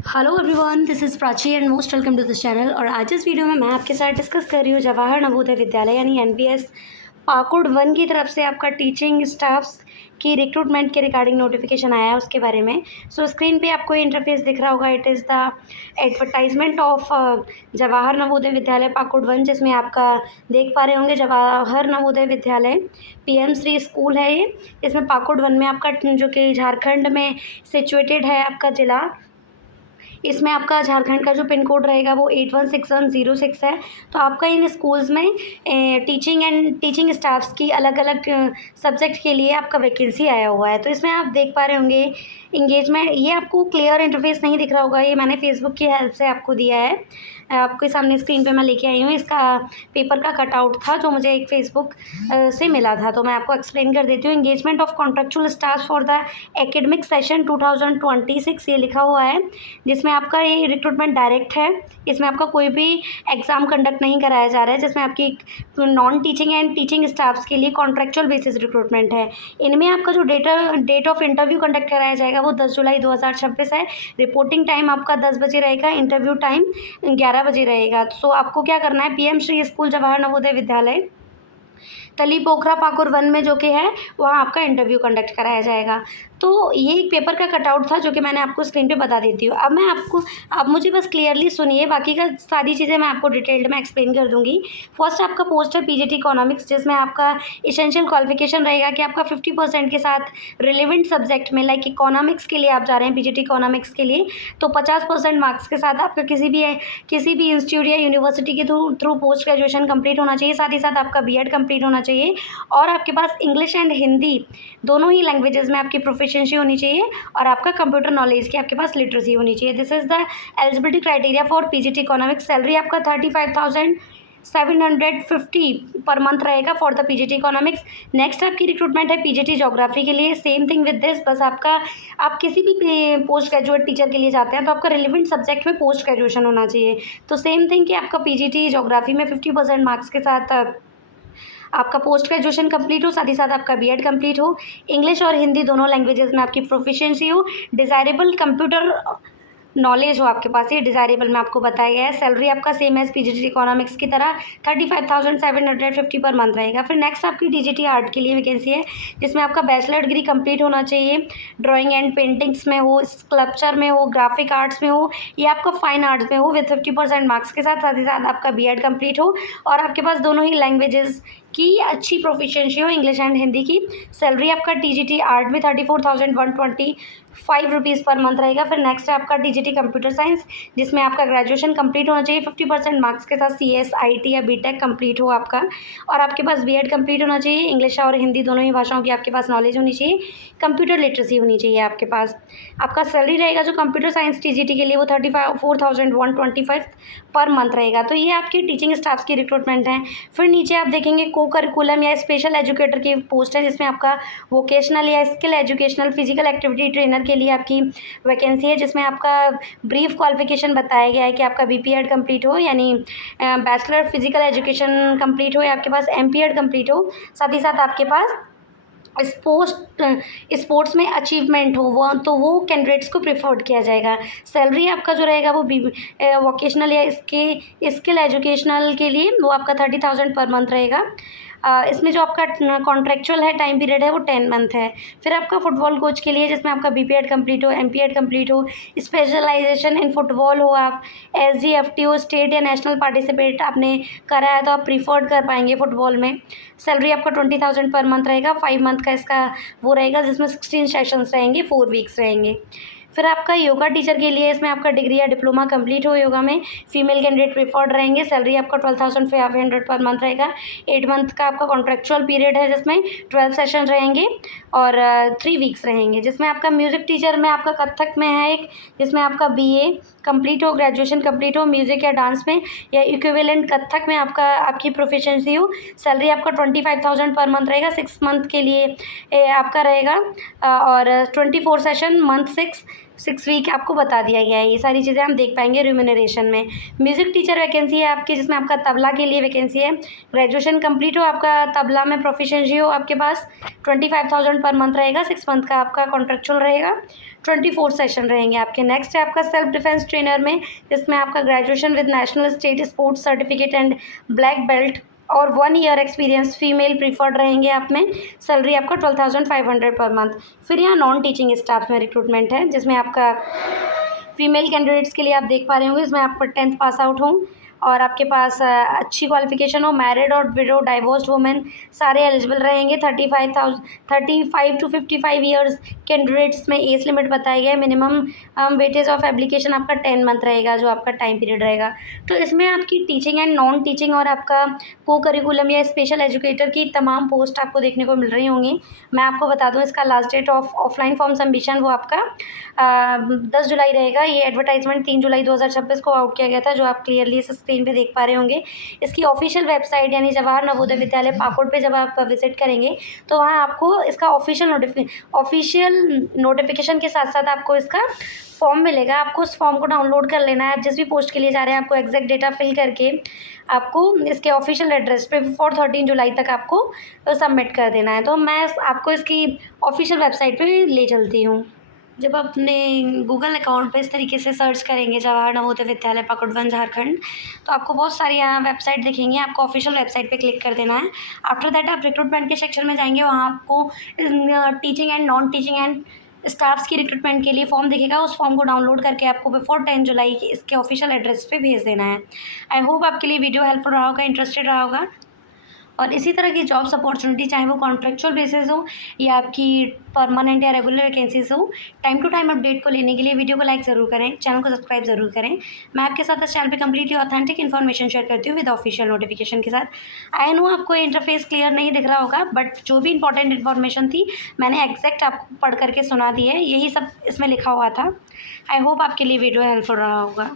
Hello everyone, this is Prachi and most welcome to this channel. और आज इस video में मैं आपके साथ डिस्कस कर रही हूँ जवाहर नवोदय विद्यालय यानी एनपीएस पाकुड़ वन की तरफ से आपका टीचिंग स्टाफ्स की रिक्रूटमेंट के रिगार्डिंग नोटिफिकेशन आया है उसके बारे में। सो स्क्रीन पे आपको इंटरफेस दिख रहा होगा। It is the advertisement of Jawahar Navodaya Vidyalaya Pakur one, जिसमें आपका देख पा रहे होंगे जवाहर नवोदय विद्यालय पीएम श्री स्कूल है ये। इसमें पाकुड़ वन में आपका जो कि झारखंड में सिचुएटेड है आपका ज़िला। इसमें आपका झारखंड का जो पिन कोड रहेगा वो 816106 है। तो आपका इन स्कूल्स में टीचिंग स्टाफ्स की अलग अलग सब्जेक्ट के लिए आपका वैकेंसी आया हुआ है। तो इसमें आप देख पा रहे होंगे इंगेजमेंट, ये आपको क्लियर इंटरफेस नहीं दिख रहा होगा, ये मैंने फेसबुक की हेल्प से आपको दिया है। आपके सामने स्क्रीन पे मैं लेके आई हूँ। इसका पेपर का कटआउट था जो मुझे एक फेसबुक से मिला था, तो मैं आपको एक्सप्लेन कर देती हूँ। Engagement of contractual staff for the academic session 2026 ये लिखा हुआ है, जिसमें आपका ये रिक्रूटमेंट डायरेक्ट है। इसमें आपका कोई भी एग्ज़ाम कंडक्ट नहीं कराया जा रहा है, जिसमें आपकी non teaching and teaching staffs के लिए कॉन्ट्रेक्चुअल बेसिस रिक्रूटमेंट है। इनमें आपका जो डेट ऑफ इंटरव्यू कंडक्ट कराया जाएगा वो 10 जुलाई 2026 है। रिपोर्टिंग टाइम आपका 10 बजे रहेगा, इंटरव्यू टाइम 11 बजे रहेगा। सो आपको क्या करना है, पीएम श्री स्कूल जवाहर नवोदय विद्यालय तली पोखरा पाकुड़ वन में जो कि है वहाँ आपका इंटरव्यू कंडक्ट कराया जाएगा। तो ये एक पेपर का कटआउट था जो कि मैंने आपको स्क्रीन पे बता देती हूँ। अब मैं आपको, आप मुझे बस क्लियरली सुनिए, बाकी का सारी चीज़ें मैं आपको डिटेल्ड में एक्सप्लेन कर दूँगी। फर्स्ट आपका पोस्ट है पीजीटी इकोनॉमिक्स, जिसमें आपका एसेंशियल क्वालिफिकेशन रहेगा कि आपका 50% के साथ रिलेवेंट सब्जेक्ट में, लाइक इकोनॉमिक्स के लिए आप जा रहे हैं पीजीटी इकोनॉमिक्स के लिए, तो 50% मार्क्स के साथ आपका किसी भी इंस्टीट्यूट या यूनिवर्सिटी के थ्रू पोस्ट ग्रेजुएशन कंप्लीट होना चाहिए। साथ ही साथ आपका बीएड कंप्लीट होना चाहिए और आपके पास इंग्लिश एंड हिंदी दोनों ही लैंग्वेजेस में आपकी प्रोफिशिएंसी होनी चाहिए और आपका कंप्यूटर नॉलेज की आपके पास लिटरेसी होनी चाहिए। This is the eligibility criteria for PGT economics. Salary आपका 35,750 पर मंथ रहेगा for the PGT economics. Next आपकी रिक्रूटमेंट है पीजीटी ज्योग्राफी के लिए। सेम थिंग विद दिस, बस आप किसी भी पोस्ट ग्रेजुएट टीचर के लिए जाते हैं तो आपका रिलेवेंट सब्जेक्ट में पोस्ट ग्रेजुएशन होना चाहिए। तो सेम थिंग कि आपका पीजीटी ज्योग्राफी में 50% मार्क्स के साथ आपका पोस्ट ग्रेजुएशन कंप्लीट हो, साथ ही साथ आपका बीएड कंप्लीट हो, इंग्लिश और हिंदी दोनों लैंग्वेजेस में आपकी प्रोफिशिएंसी हो, डिज़ायरेबल कंप्यूटर नॉलेज हो आपके पास, ये डिज़ायरेबल में आपको बताया गया है। सैलरी आपका सेम एज पीजीटी इकोनॉमिक्स की तरह 35,750 पर मंथ रहेगा। फिर नेक्स्ट आपकी टीजीटी आर्ट के लिए वैकेंसी है, जिसमें आपका बैचलर डिग्री कंप्लीट होना चाहिए, ड्राइंग एंड पेंटिंग्स में हो, स्कल्पचर में हो, ग्राफिक आर्ट्स में हो या आपका फाइन आर्ट्स में हो, विद 50% मार्क्स के साथ। साथ ही साथ आपका बीएड कंप्लीट हो और आपके पास दोनों ही लैंग्वेजेस की अच्छी प्रोफिशिएंसी हो, इंग्लिश एंड हिंदी की। सैलरी आपका टीजीटी आर्ट में 34,125 पर मंथ रहेगा। फिर नेक्स्ट है आपका टीजीटी कंप्यूटर साइंस, जिसमें आपका ग्रेजुएशन कंप्लीट होना चाहिए 50% मार्क्स के साथ, सीएस आईटी या बीटेक कंप्लीट हो आपका, और आपके पास बीएड कंप्लीट होना चाहिए, इंग्लिश और हिंदी दोनों ही भाषाओं की आपके पास नॉलेज होनी चाहिए, कंप्यूटर लिटरेसी होनी चाहिए आपके पास। आपका सैलरी रहेगा जो कंप्यूटर साइंस टीजीटी के लिए वो 34,125 पर मंथ रहेगा। तो ये आपकी टीचिंग स्टाफ्स की रिक्रूटमेंट है। फिर नीचे आप देखेंगे को करिकुलम या स्पेशल एजुकेटर की पोस्ट है, जिसमें आपका वोकेशनल या skill educational physical activity trainer के लिए आपकी वैकेंसी है, जिसमें आपका ब्रीफ क्वालिफिकेशन बताया गया है कि आपका बीपीएड कंप्लीट हो, यानी बैचलर फिजिकल एजुकेशन कंप्लीट हो, या आपके पास एमपीएड कंप्लीट हो, साथ ही साथ आपके पास स्पोर्ट्स में अचीवमेंट हो, वो कैंडिडेट्स को प्रेफर्ड किया जाएगा। सैलरी आपका जो रहेगा वो वोकेशनल या स्किल एजुकेशनल के लिए वो आपका 30,000 पर मंथ रहेगा। इसमें जो आपका कॉन्ट्रेक्चुअल है टाइम पीरियड है वो 10 मंथ है। फिर आपका फुटबॉल कोच के लिए, जिसमें आपका बीपीएड कंप्लीट हो, एमपीएड कंप्लीट हो, स्पेशलाइजेशन इन फुटबॉल हो, आप एसजीएफटी हो, स्टेट या नेशनल पार्टिसिपेट आपने करा है तो आप प्रीफर्ड कर पाएंगे फुटबॉल में। सैलरी आपका 20,000 पर मंथ रहेगा। 5 मंथ का इसका वो रहेगा, जिसमें 16 सेशंस रहेंगे, 4 वीक्स रहेंगे। फिर आपका योगा टीचर के लिए, इसमें आपका डिग्री या डिप्लोमा कंप्लीट हो योगा में, फीमेल कैंडिडेट प्रेफर्ड रहेंगे। सैलरी आपका 12,500 पर मंथ रहेगा। 8 मंथ का आपका कॉन्ट्रेक्चुअल पीरियड है, जिसमें 12 सेशन रहेंगे और 3 वीक्स रहेंगे। जिसमें आपका म्यूज़िक टीचर में आपका कथक में है एक, जिसमें आपका बीए कंप्लीट हो, ग्रेजुएशन कंप्लीट हो म्यूज़िक या डांस में या इक्विवेलेंट कथक में आपकी प्रोफिशिएंसी हो। सैलरी आपका 25,000 पर मंथ रहेगा। 6 मंथ के लिए आपका रहेगा और 24 सेशन मंथ 6 6 वीक आपको बता दिया गया है। ये सारी चीज़ें हम देख पाएंगे रिम्यूनरेशन में। म्यूज़िक टीचर वैकेंसी है आपकी, जिसमें आपका तबला के लिए वैकेंसी है। ग्रेजुएशन कंप्लीट हो, आपका तबला में प्रोफिशिएंसी हो आपके पास, 25,000 पर मंथ रहेगा। 6 मंथ का आपका कॉन्ट्रेक्चुअल रहेगा। 24 सेशन रहेंगे आपके। नेक्स्ट है आपका सेल्फ डिफेंस ट्रेनर में, जिसमें आपका graduation with national state sports certificate and black belt और 1 ईयर एक्सपीरियंस फीमेल प्रीफर्ड रहेंगे आप में। सैलरी आपका 12,500 पर मंथ। फिर यहाँ नॉन टीचिंग स्टाफ में रिक्रूटमेंट है, जिसमें आपका फीमेल कैंडिडेट्स के लिए आप देख पा रहे होंगे, इसमें आपका 10th पास आउट हो और आपके पास अच्छी क्वालिफिकेशन हो, मैरिड और विडो डाइवोर्स्ड वुमेन सारे एलिजिबल रहेंगे। 35 टू 55 ईयर्स कैंडिडेट्स में एज लिमिट बताई गई है। मिनिमम वेटेज ऑफ एप्लीकेशन आपका 10 मंथ रहेगा, जो आपका टाइम पीरियड रहेगा। तो इसमें आपकी टीचिंग एंड नॉन टीचिंग और आपका को करिकुलम या स्पेशल एजुकेटर की तमाम पोस्ट आपको देखने को मिल रही होंगी। मैं आपको बता दूं, इसका last date of offline form submission वो आपका 10 जुलाई रहेगा। ये एडवर्टाइजमेंट 3 जुलाई 2026 को आउट किया गया था, जो आप क्लियरली इस स्क्रीन पे देख पा रहे होंगे। इसकी ऑफिशियल वेबसाइट यानी जवाहर नवोदय विद्यालय पाकुड़ पे जब आप विजिट करेंगे तो वहाँ आपको इसका ऑफिशियल नोटिफिकेशन के साथ साथ आपको इसका फॉर्म मिलेगा। आपको उस फॉर्म को डाउनलोड कर लेना है। आप जिस भी पोस्ट के लिए जा रहे हैं, आपको एग्जैक्ट डेटा फिल करके आपको इसके ऑफिशियल एड्रेस पे बिफोर 13 जुलाई तक आपको सबमिट कर देना है। तो मैं आपको इसकी ऑफिशियल वेबसाइट पे ले चलती हूँ। जब आप अपने गूगल अकाउंट पे इस तरीके से सर्च करेंगे जवाहर नवोदय विद्यालय पाकुड़ झारखंड, तो आपको बहुत सारी यहाँ वेबसाइट दिखेंगी। आपको ऑफिशियल वेबसाइट पे क्लिक कर देना है। आफ्टर दैट आप रिक्रूटमेंट के सेक्शन में जाएंगे, वहाँ आपको teaching and non teaching and staffs की रिक्रूटमेंट के लिए फॉर्म दिखेगा। उस फॉर्म को डाउनलोड करके आपको बिफोर 10 जुलाई की इसके ऑफिशियल एड्रेस पे भेज देना है। आई होप आपके लिए वीडियो हेल्पफुल रहा होगा, इंटरेस्टेड रहा होगा। और इसी तरह की जॉब्स अपॉर्चुनिटी, चाहे वो कॉन्ट्रेक्चुअल बेसिस हो या आपकी परमानेंट या रेगुलर वैकेंसीज हो, टाइम टू टाइम अपडेट को लेने के लिए वीडियो को लाइक ज़रूर करें, चैनल को सब्सक्राइब ज़रूर करें। मैं आपके साथ इस चैनल पे कम्प्लीटली ऑथेंटिक इन्फॉर्मेशन शेयर करती हूँ विद ऑफिशियल नोटिफिकेशन के साथ। आई नो आपको इंटरफेस क्लियर नहीं दिख रहा होगा, बट जो भी इंपॉर्टेंट इन्फॉर्मेशन थी मैंने एग्जैक्ट आपको पढ़ करके सुना दी है। यही सब इसमें लिखा हुआ था। आई होप आपके लिए वीडियो हेल्पफुल रहा होगा।